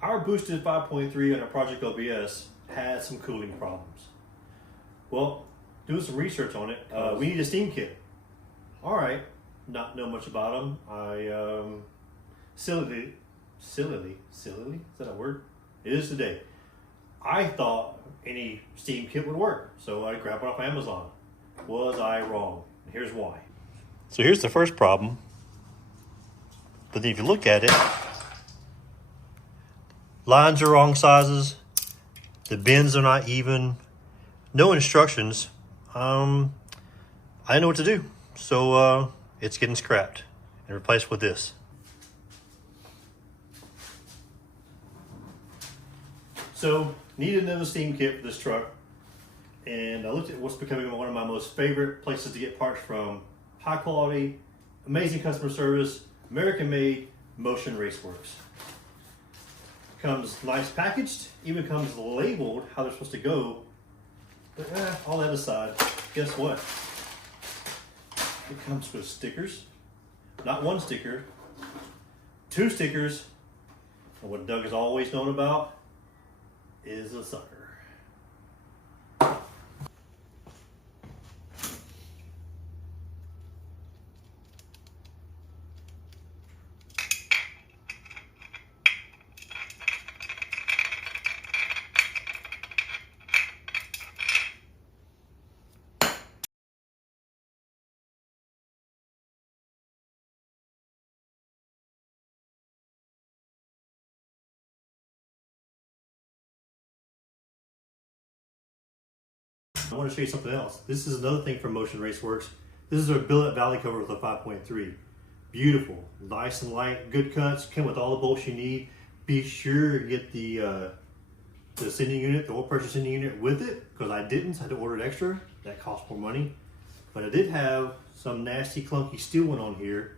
Our boosted 5.3 on our Project LBS had some cooling problems. Well, doing some research on it, we need a steam kit. All right, not know much about them. I sillily, is that a word? It is today. I thought any steam kit would work, so I grabbed it off Amazon. Was I wrong? Here's why. So here's the first problem. But if you look at it, lines are wrong sizes, the bends are not even, no instructions. I know what to do. So it's getting scrapped and replaced with this. So needed another steam kit for this truck. And I looked at what's becoming one of my most favorite places to get parts from. High quality, amazing customer service, American made, Motion Raceworks. Comes nice packaged, even comes labeled how they're supposed to go. But all that aside, guess what? It comes with stickers. Not one sticker, 2 stickers. And what Doug has always known about is a sucker. I want to show you something else. This is another thing from Motion Raceworks. This is our billet valley cover with a 5.3. Beautiful, nice and light, good cuts, come with all the bolts you need. Be sure to get the sending unit, the oil pressure sending unit with it, because I didn't, so I had to order it extra. That cost more money. But I did have some nasty clunky steel one on here,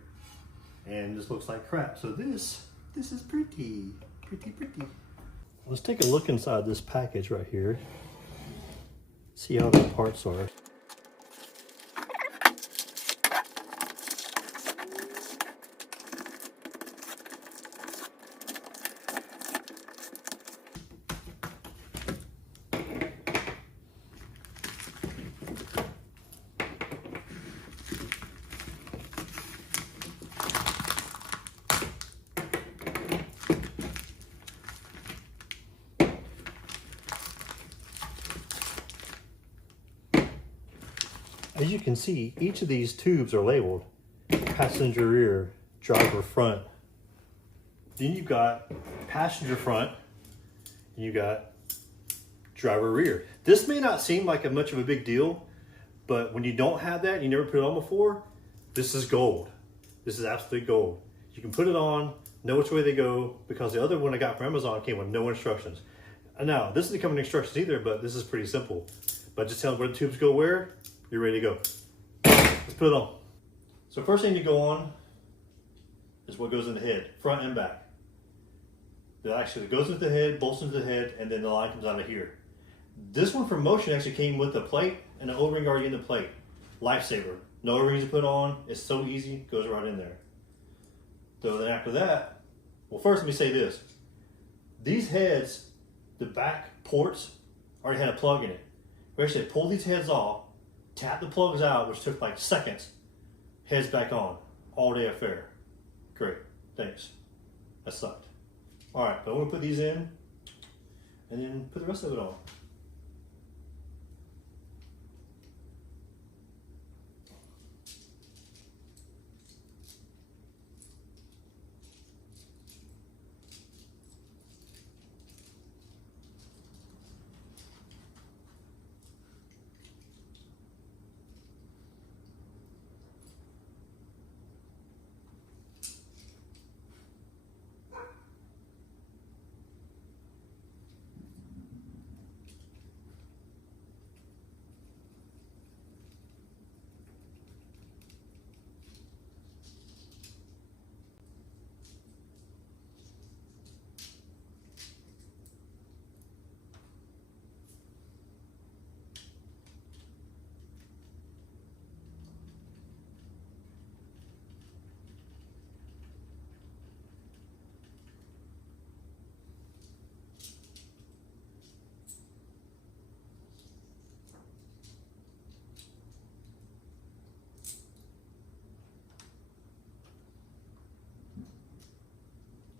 and this looks like crap. So this is pretty. Let's take a look inside this package right here. See how the parts are. As you can see, each of these tubes are labeled passenger rear, driver front. Then you've got passenger front, and you got driver rear. This may not seem like much of a big deal, but when you don't have that, you never put it on before, this is gold. This is absolute gold. You can put it on, know which way they go, because the other one I got from Amazon came with no instructions. And now, this doesn't come with instructions either, but this is pretty simple. But just tell them where the tubes go where, you're ready to go. Let's put it on. So first thing to go on is what goes in the head, front and back. That actually goes into the head, bolts into the head, and then the line comes out of here. This one from Motion actually came with a plate and an O-ring already in the plate. Lifesaver. No O-rings to put on. It's so easy, goes right in there. So then after that, well first let me say this. These heads, the back ports, already had a plug in it. We actually pulled these heads off, tap the plugs out, which took like seconds, heads back on. All day affair. Great, thanks. That sucked. All right, but I'm gonna put these in and then put the rest of it on.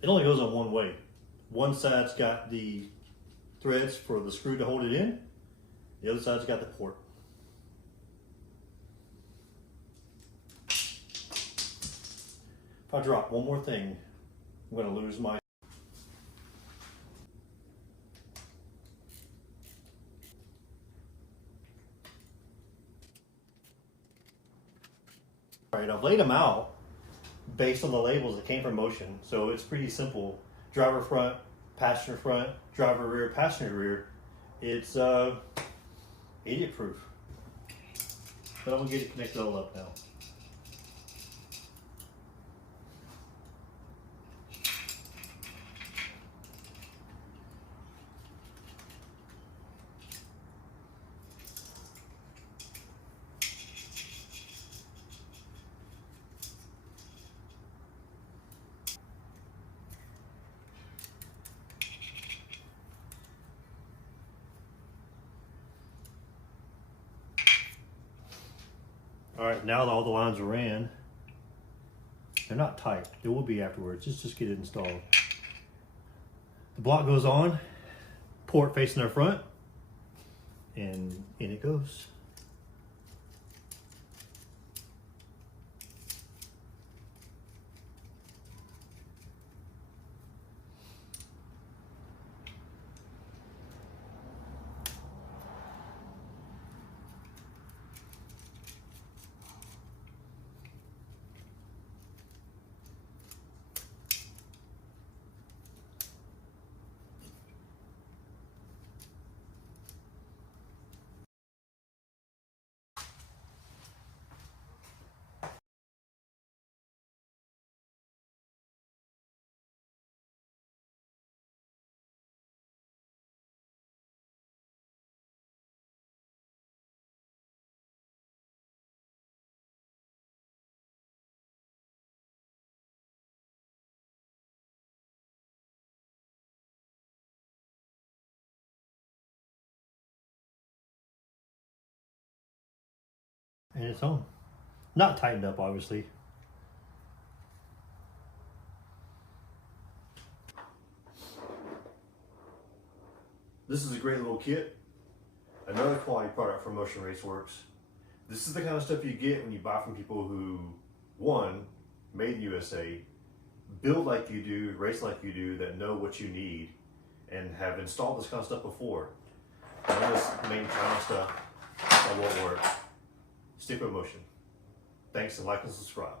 it only goes on one way. One side's got the threads for the screw to hold it in. The other side's got the port. If I drop one more thing, I'm going to lose my... All right, I've laid them out based on the labels that came from Motion. So it's pretty simple. Driver front, driver rear, passenger rear. It's idiot proof. But I'm gonna get it connected all up now. All right, now that all the lines are ran, they're not tight. They will be afterwards. Just get it installed. The block goes on, port facing our front, and in it goes. And it's on. Not tightened up, obviously. This is a great little kit. Another quality product from Motion Raceworks. This is the kind of stuff you get when you buy from people who, one, made in USA, build like you do, race like you do, that know what you need, and have installed this kind of stuff before. None of this main China stuff that won't work. Stick with Motion. Thanks, and like and subscribe.